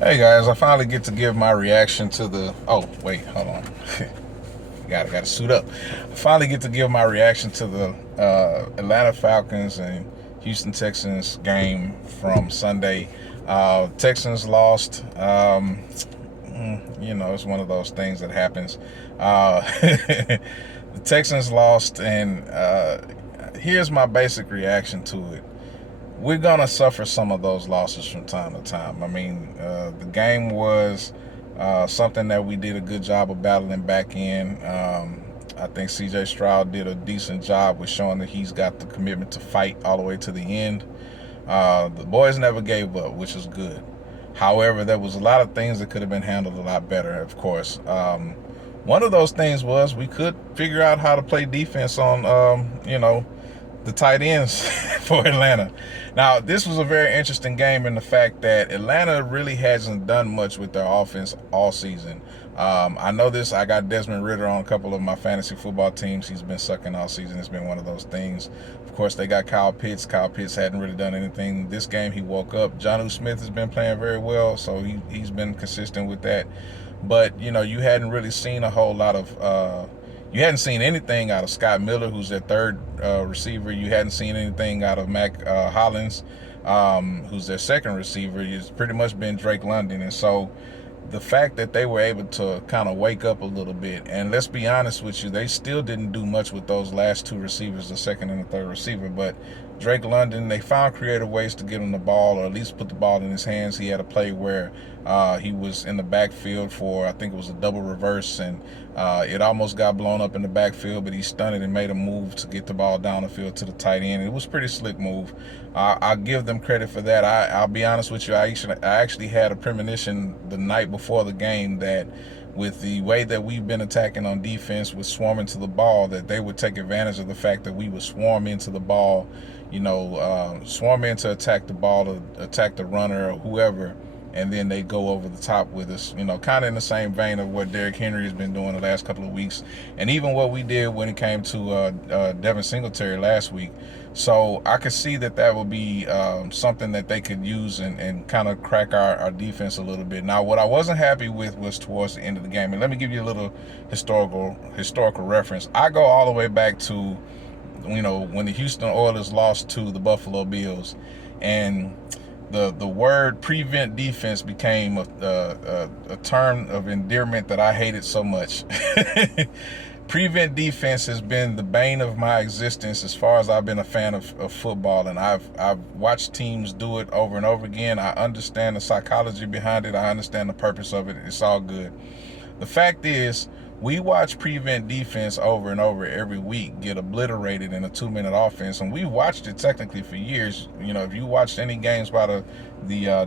Hey guys, I finally get to give my reaction to the. Oh wait, hold on. Gotta suit up. I finally get to give my reaction to the Atlanta Falcons and Houston Texans game from Sunday. Texans lost. It's one of those things that happens. The Texans lost, and here's my basic reaction to it. We're gonna suffer some of those losses from time to time. I mean, the game was something that we did a good job of battling back in. I think C.J. Stroud did a decent job with showing that he's got the commitment to fight all the way to the end. The boys never gave up, which is good. However, there was a lot of things that could have been handled a lot better, of course. One of those things was we could figure out how to play defense on, the tight ends for Atlanta. Now, this was a very interesting game in the fact that Atlanta really hasn't done much with their offense all season. I know this. I got Desmond Ridder on a couple of my fantasy football teams. He's been sucking all season. It's been one of those things. Of course, they got Kyle Pitts. Kyle Pitts hadn't really done anything. This game, he woke up. Jonnu Smith has been playing very well, so he's been consistent with that. But, you hadn't really seen a whole lot of you hadn't seen anything out of Scott Miller, who's their third receiver. You hadn't seen anything out of Mac Hollins, who's their second receiver. It's pretty much been Drake London. And so the fact that they were able to kind of wake up a little bit, and let's be honest with you, they still didn't do much with those last two receivers, the second and the third receiver. But Drake London, they found creative ways to get him the ball, or at least put the ball in his hands. He had a play where he was in the backfield for, I think it was a double reverse, and it almost got blown up in the backfield, but he stunned it and made a move to get the ball down the field to the tight end. It was a pretty slick move. I'll give them credit for that. I'll be honest with you, I actually had a premonition the night before the game that with the way that we've been attacking on defense with swarming to the ball, that they would take advantage of the fact that we would swarm into the ball, swarm in to attack the ball, to attack the runner or whoever, and then they go over the top with us, kind of in the same vein of what Derrick Henry has been doing the last couple of weeks, and even what we did when it came to Devin Singletary last week. So I could see that would be something that they could use and kind of crack our defense a little bit. Now, what I wasn't happy with was towards the end of the game, and let me give you a little historical reference. I go all the way back to, when the Houston Oilers lost to the Buffalo Bills, and the word prevent defense became a term of endearment that I hated so much. Prevent defense has been the bane of my existence as far as I've been a fan of football, and I've watched teams do it over and over again. I understand the psychology behind it. I understand the purpose of it. It's all good. The fact is, we watch prevent defense over and over every week get obliterated in a 2-minute offense, and we watched it technically for years. If you watched any games by the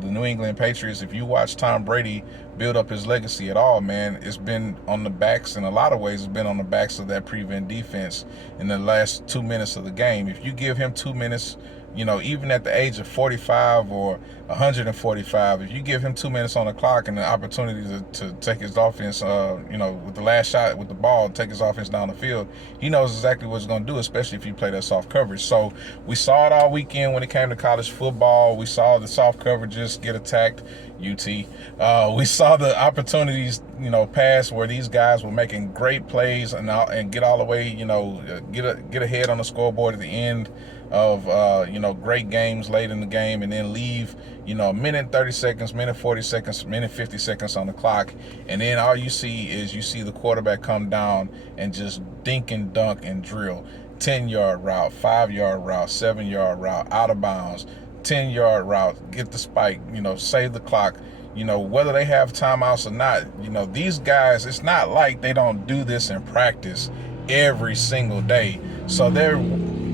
New England Patriots, if you watch Tom Brady build up his legacy at all, man, it's been on the backs, in a lot of ways, it's been on the backs of that prevent defense in the last 2 minutes of the game. If you give him 2 minutes, even at the age of 45 or 145, if you give him 2 minutes on the clock and the opportunity to take his offense, with the last shot with the ball, take his offense down the field, he knows exactly what he's going to do, especially if you play that soft coverage. So we saw it all weekend when it came to college football. We saw the soft coverages get attacked, UT. We saw the opportunities, pass where these guys were making great plays and get all the way, get ahead on the scoreboard at the end of great games late in the game, and then leave a minute 30 seconds, minute 40 seconds, minute 50 seconds on the clock, and then all you see the quarterback come down and just dink and dunk and drill 10-yard route, 5-yard route, 7-yard route, out of bounds, 10-yard route, get the spike, save the clock. Whether they have timeouts or not, these guys, it's not like they don't do this in practice every single day. So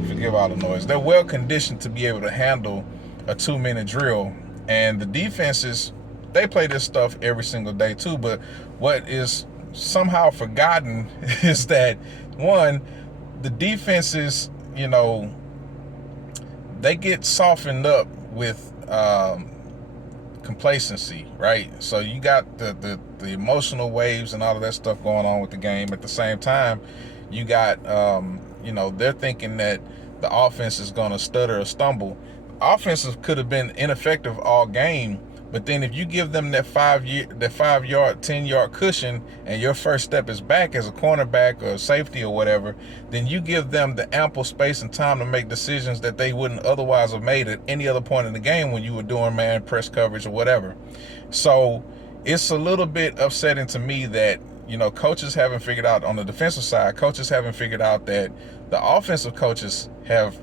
forgive all the noise, they're well conditioned to be able to handle a 2-minute drill. And the defenses, they play this stuff every single day too. But what is somehow forgotten is that, one, the defenses, they get softened up with complacency, right? So you got the emotional waves and all of that stuff going on with the game. At the same time, you got they're thinking that the offense is going to stutter or stumble. Offenses could have been ineffective all game, But then if you give them that 5 yard, 10 yard cushion, and your first step is back as a cornerback or a safety or whatever, then you give them the ample space and time to make decisions that they wouldn't otherwise have made at any other point in the game when you were doing man press coverage or whatever. So it's a little bit upsetting to me that, coaches haven't figured out, on the defensive side, coaches haven't figured out that the offensive coaches have,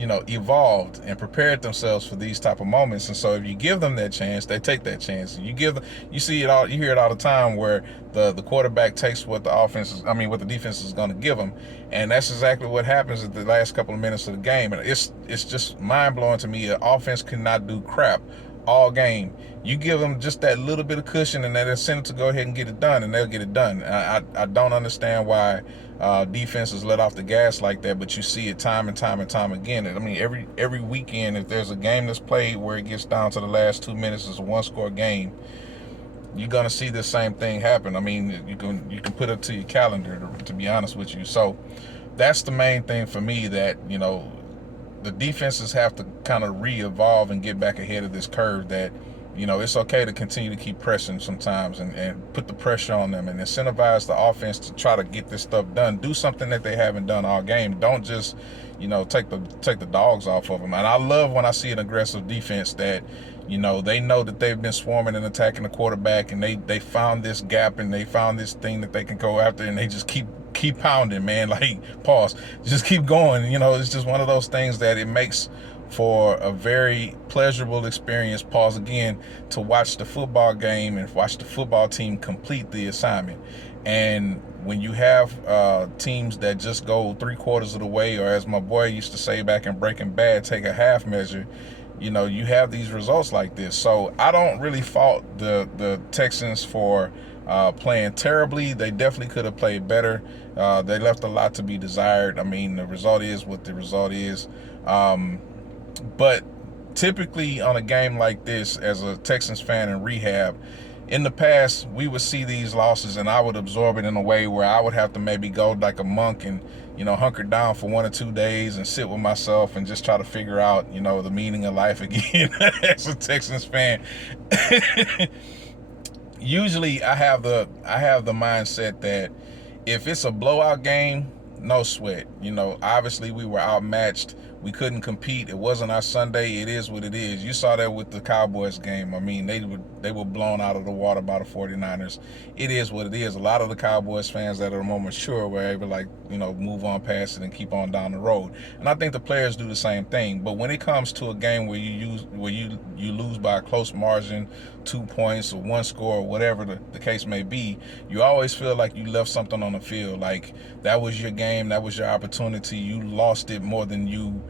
evolved and prepared themselves for these type of moments. And so if you give them that chance, they take that chance. And you give them, you see it all, you hear it all the time, where the quarterback takes what the defense is going to give them. And that's exactly what happens at the last couple of minutes of the game. And it's just mind blowing to me. An offense cannot do crap all game. You give them just that little bit of cushion and that incentive to go ahead and get it done, and they'll get it done. I don't understand why defenses let off the gas like that, but you see it time and time and time again. I mean, every weekend, if there's a game that's played where it gets down to the last 2 minutes, it's a one-score game, you're gonna see the same thing happen. I mean, you can put it to your calendar, to be honest with you. So that's the main thing for me, that the defenses have to kind of re-evolve and get back ahead of this curve, that it's okay to continue to keep pressing sometimes, and put the pressure on them and incentivize the offense to try to get this stuff done. Do something that they haven't done all game. Don't just take the dogs off of them. And I love when I see an aggressive defense that they know that they've been swarming and attacking the quarterback, and they found this gap, and they found this thing that they can go after, and they just keep pounding, man. Like, pause, just keep going. It's just one of those things that it makes for a very pleasurable experience, pause again, to watch the football game and watch the football team complete the assignment. And when you have teams that just go 3/4 of the way, or as my boy used to say back in Breaking Bad, take a half measure, you have these results like this. So I don't really fault the Texans for playing terribly. They definitely could have played better. They left a lot to be desired. I mean, the result is what the result is. But typically on a game like this, as a Texans fan in rehab, in the past, we would see these losses and I would absorb it in a way where I would have to maybe go like a monk and, hunker down for 1 or 2 days and sit with myself and just try to figure out, the meaning of life again as a Texans fan. Usually I have the mindset that if it's a blowout game, no sweat. Obviously we were outmatched. We couldn't compete. It wasn't our Sunday. It is what it is. You saw that with the Cowboys game. I mean, they were blown out of the water by the 49ers. It is what it is. A lot of the Cowboys fans that are more mature were able to, move on past it and keep on down the road. And I think the players do the same thing. But when it comes to a game where you lose by a close margin, 2 points or 1 score or whatever the case may be, you always feel like you left something on the field. Like, that was your game, that was your opportunity. You lost it more than you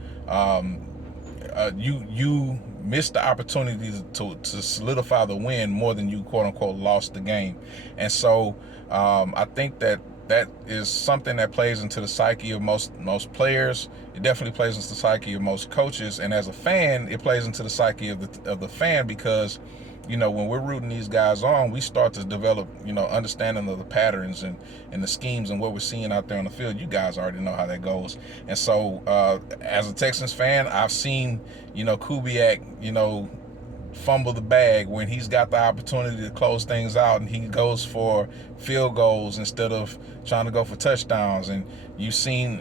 missed the opportunity to solidify the win more than you, quote unquote, lost the game. And so I think that is something that plays into the psyche of most players. It definitely plays into the psyche of most coaches, and as a fan, it plays into the psyche of the fan, because when we're rooting these guys on, we start to develop, understanding of the patterns and the schemes and what we're seeing out there on the field. You guys already know how that goes. And so as a Texans fan, I've seen, Kubiak, fumble the bag when he's got the opportunity to close things out, and he goes for field goals instead of trying to go for touchdowns. And you've seen,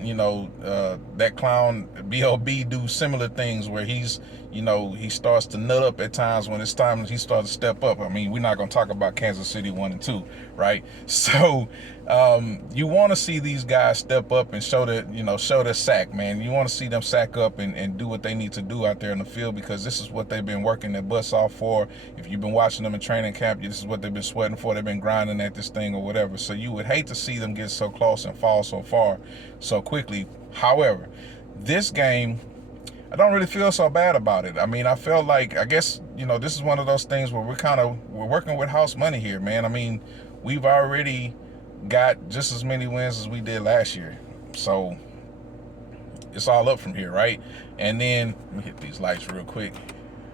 that clown B.O.B. do similar things where he's, he starts to nut up at times when it's time he starts to step up. I mean, we're not going to talk about Kansas City 1 and 2, right? So you want to see these guys step up and show their sack, man. You want to see them sack up and do what they need to do out there in the field, because this is what they've been working their butts off for. If you've been watching them in training camp, this is what they've been sweating for. They've been grinding at this thing or whatever. So you would hate to see them get so close and fall so far so quickly. However, this game, I don't really feel so bad about it. I mean, I felt like, I guess, this is one of those things where we're working with house money here, man. I mean, we've already got just as many wins as we did last year. So it's all up from here, right? And then, let me hit these lights real quick.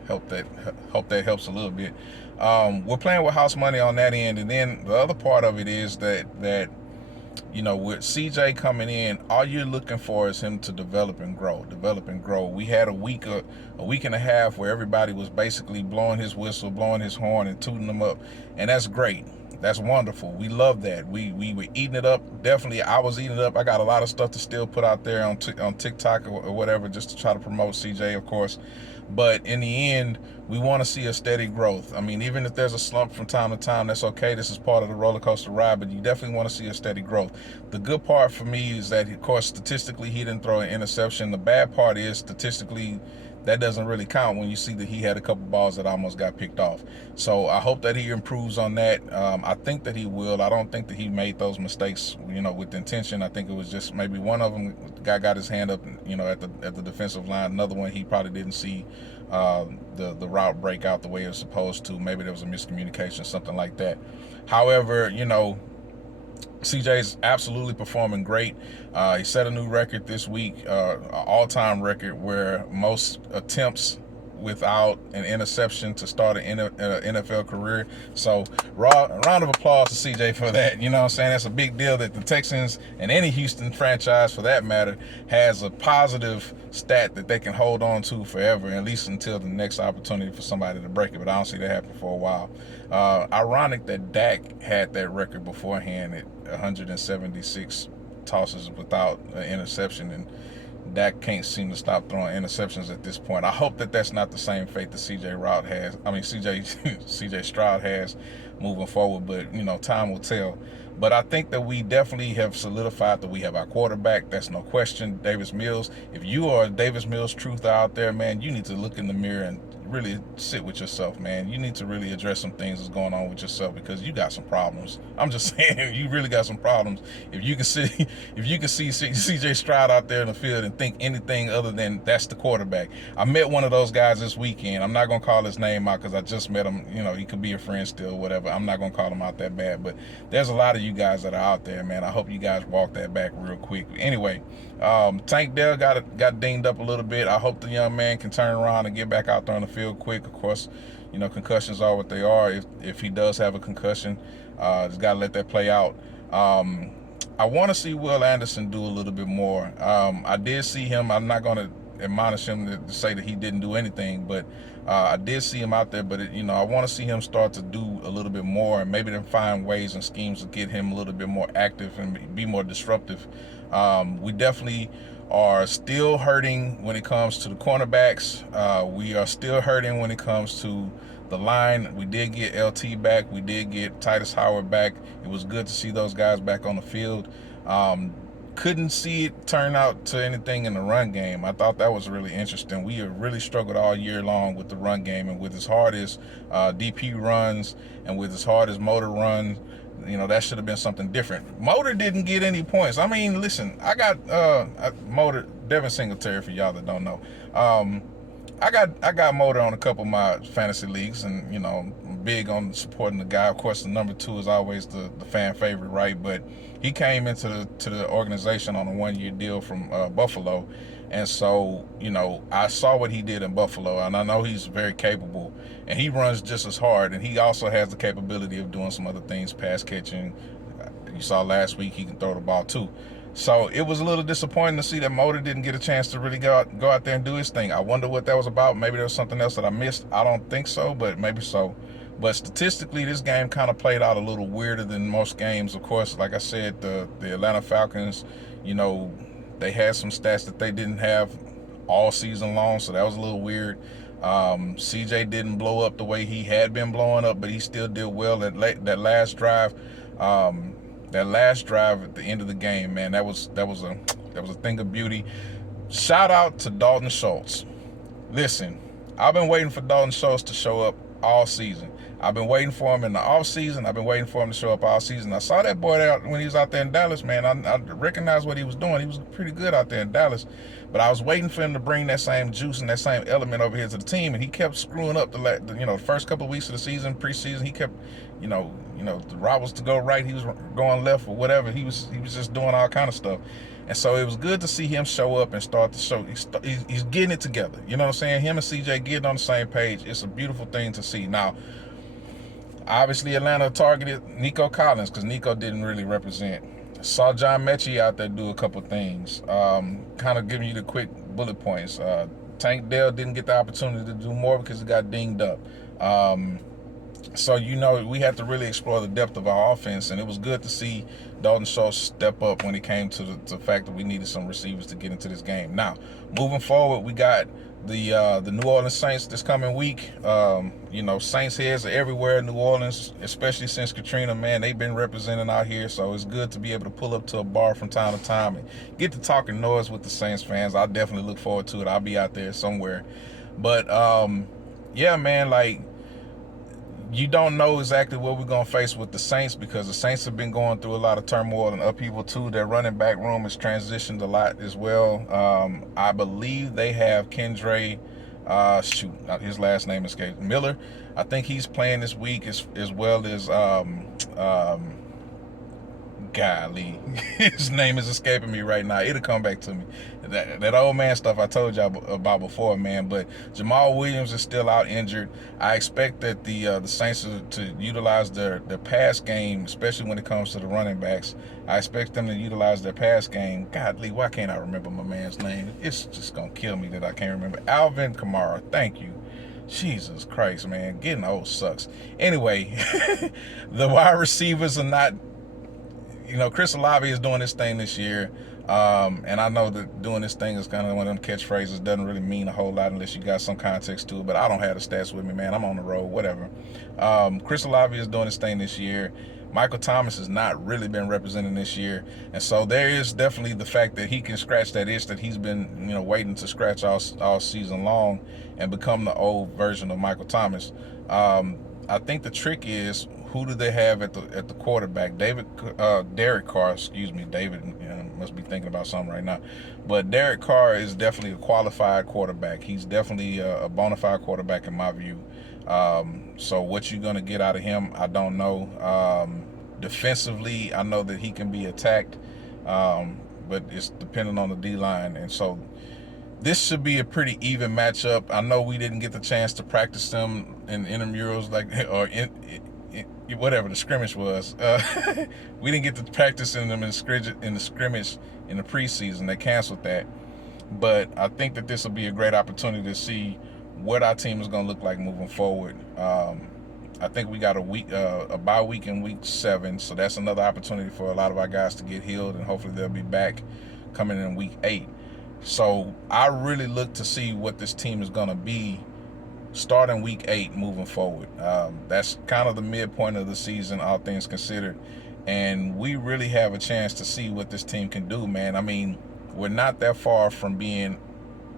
Hope that helps a little bit. We're playing with house money on that end. And then the other part of it is that with CJ coming in, all you're looking for is him to develop and grow. We had a week and a half where everybody was basically blowing his whistle, blowing his horn, and tooting him up, and that's great. That's wonderful. We love that. We were eating it up. Definitely, I was eating it up. I got a lot of stuff to still put out there on TikTok or whatever, just to try to promote CJ, of course. But in the end, we want to see a steady growth. I mean, even if there's a slump from time to time, that's okay. This is part of the roller coaster ride, but you definitely want to see a steady growth. The good part for me is that, of course, statistically, he didn't throw an interception. The bad part is, statistically, that doesn't really count when you see that he had a couple balls that almost got picked off. So I hope that he improves on that. I think that he will. I don't think that he made those mistakes, with intention. I think it was just maybe one of them, the guy got his hand up, at the defensive line. Another one, he probably didn't see the route break out the way it was supposed to. Maybe there was a miscommunication, something like that. However, CJ's absolutely performing great. He set a new record this week, an all-time record where most attempts without an interception to start an NFL career. So round of applause to CJ for that. You know what I'm saying? That's a big deal that the Texans and any Houston franchise for that matter has a positive stat that they can hold on to forever, at least until the next opportunity for somebody to break it. But I don't see that happen for a while. Ironic that Dak had that record beforehand at 176 tosses without an interception, and Dak can't seem to stop throwing interceptions at this point. I hope that that's not the same fate that CJ Stroud has moving forward, but time will tell. But I think that we definitely have solidified that we have our quarterback. That's no question, Davis Mills. If you are a Davis Mills truther out there, man, you need to look in the mirror and really sit with yourself, man. You need to really address some things that's going on with yourself, because you got some problems. I'm just saying, you really got some problems. If you can see CJ Stroud out there in the field and think anything other than that's the quarterback. I met one of those guys this weekend. I'm not gonna call his name out because I just met him. He could be a friend still, whatever. I'm not gonna call him out that bad, but there's a lot of you guys that are out there, man. I hope you guys walk that back real quick. Anyway, Tank Dell got dinged up a little bit. I hope the young man can turn around and get back out there on the field quick. Of course, concussions are what they are. If he does have a concussion, just got to let that play out. I want to see Will Anderson do a little bit more. I did see him. I'm not going to admonish him to say that he didn't do anything, but I did see him out there. But I want to see him start to do a little bit more, and maybe then find ways and schemes to get him a little bit more active and be more disruptive. We definitely are still hurting when it comes to the cornerbacks. We are still hurting when it comes to the line. We did get LT back. We did get Titus Howard back. It was good to see those guys back on the field. Couldn't see it turn out to anything in the run game. I thought that was really interesting. We have really struggled all year long with the run game, and with as hard as DP runs and with as hard as Motor runs, that should have been something different. Motor didn't get any points. I mean, listen, I got Motor, Devin Singletary, for y'all that don't know. I got Motor on a couple of my fantasy leagues, and I'm big on supporting the guy. Of course, the number 2 is always the fan favorite, right? But he came into the organization on a 1-year deal from Buffalo, and so I saw what he did in Buffalo, and I know he's very capable, and he runs just as hard, and he also has the capability of doing some other things, pass catching. You saw last week he can throw the ball too. So it was a little disappointing to see that Motor didn't get a chance to really go out there and do his thing. I wonder what that was about. Maybe there was something else that I missed. I don't think so, but maybe so. But statistically, this game kind of played out a little weirder than most games. Of course, like I said, the Atlanta Falcons, they had some stats that they didn't have all season long, so that was a little weird. CJ didn't blow up the way he had been blowing up, but he still did well. That last drive, at the end of the game, man, that was a thing of beauty. Shout out to Dalton Schultz. Listen, I've been waiting for Dalton Schultz to show up all season. I've been waiting for him in the off season. I've been waiting for him to show up all season. I saw that boy out when he was out there in Dallas, man. I recognized what he was doing. He was pretty good out there in Dallas, but I was waiting for him to bring that same juice and that same element over here to the team, and he kept screwing up the first couple of weeks of the season, preseason. He kept, the route was to go right, he was going left or whatever. He was just doing all kind of stuff. And so it was good to see him show up and start to show he's getting it together. You know what I'm saying? Him and CJ getting on the same page. It's a beautiful thing to see. Now, obviously Atlanta targeted Nico Collins because Nico didn't really represent Saw John Mechie out there do a couple things. Kind of giving you the quick bullet points. Tank Dell didn't get the opportunity to do more because he got dinged up. So, we had to really explore the depth of our offense, and it was good to see Dalton Schultz step up when it came to the fact that we needed some receivers to get into this game. Now, moving forward, we got the New Orleans Saints this coming week. Saints heads are everywhere in New Orleans, especially since Katrina, man. They've been representing out here, so it's good to be able to pull up to a bar from time to time and get to talking noise with the Saints fans. I definitely look forward to it. I'll be out there somewhere. But, yeah, man, like, you don't know exactly what we're going to face with the Saints because the Saints have been going through a lot of turmoil and upheaval too. Their running back room has transitioned a lot as well. I believe they have Kendra, his last name escapes, Miller. I think he's playing this week as well as, golly, his name is escaping me right now. It'll come back to me. That old man stuff I told y'all about before, man. But Jamal Williams is still out injured. I expect that the Saints to utilize their pass game, especially when it comes to the running backs. I expect them to utilize their pass game. Godly, why can't I remember my man's name? It's just gonna kill me that I can't remember. Alvin Kamara. Thank you. Jesus Christ, man. Getting old sucks. Anyway, the wide receivers are not. Chris Olave is doing this thing this year, and I know that doing this thing is kind of one of them catchphrases. Doesn't really mean a whole lot unless you got some context to it, but I don't have the stats with me, man. I'm on the road, whatever. Chris Olave is doing this thing this year. Michael Thomas has not really been representing this year, and so there is definitely the fact that he can scratch that itch that he's been, waiting to scratch all season long and become the old version of Michael Thomas. I think the trick is, who do they have at the quarterback? Derek Carr, excuse me. David must be thinking about something right now. But Derek Carr is definitely a qualified quarterback. He's definitely a bona fide quarterback in my view. So what you're going to get out of him, I don't know. Defensively, I know that he can be attacked, but it's dependent on the D-line. And so this should be a pretty even matchup. I know we didn't get the chance to practice them in intramurals, whatever the scrimmage was. We didn't get to practice in them in the scrimmage in the preseason. They canceled that. But I think that this will be a great opportunity to see what our team is going to look like moving forward. I think we got a bye week in week 7, so that's another opportunity for a lot of our guys to get healed, and hopefully they'll be back coming in week 8. So I really look to see what this team is going to be starting week 8 moving forward. That's kind of the midpoint of the season, all things considered. And we really have a chance to see what this team can do, man. I mean, we're not that far from being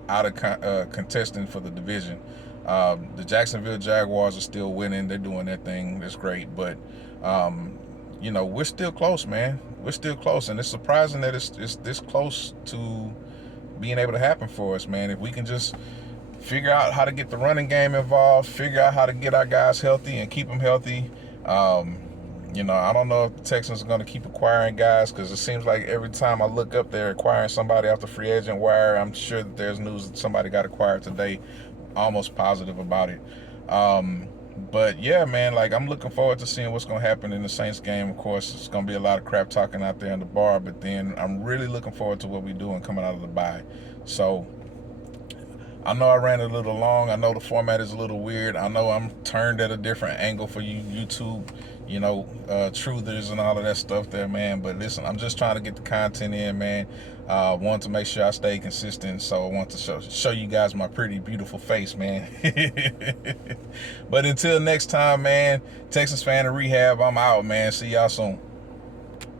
out of contesting for the division. The Jacksonville Jaguars are still winning. They're doing their thing. That's great. But, we're still close, man. We're still close. And it's surprising that it's this close to being able to happen for us, man. If we can just figure out how to get the running game involved, figure out how to get our guys healthy and keep them healthy. I don't know if the Texans are going to keep acquiring guys, because it seems like every time I look up, they're acquiring somebody off the free agent wire. I'm sure that there's news that somebody got acquired today. Almost positive about it. But yeah, man, I'm looking forward to seeing what's going to happen in the Saints game. Of course, it's going to be a lot of crap talking out there in the bar, but then I'm really looking forward to what we're doing coming out of the bye. So I know I ran a little long. I know the format is a little weird. I know I'm turned at a different angle for you YouTube, truthers and all of that stuff there, man. But listen, I'm just trying to get the content in, man. Want to make sure I stay consistent, so I want to show you guys my pretty, beautiful face, man. But until next time, man, Texas Fan in Rehab, I'm out, man. See y'all soon.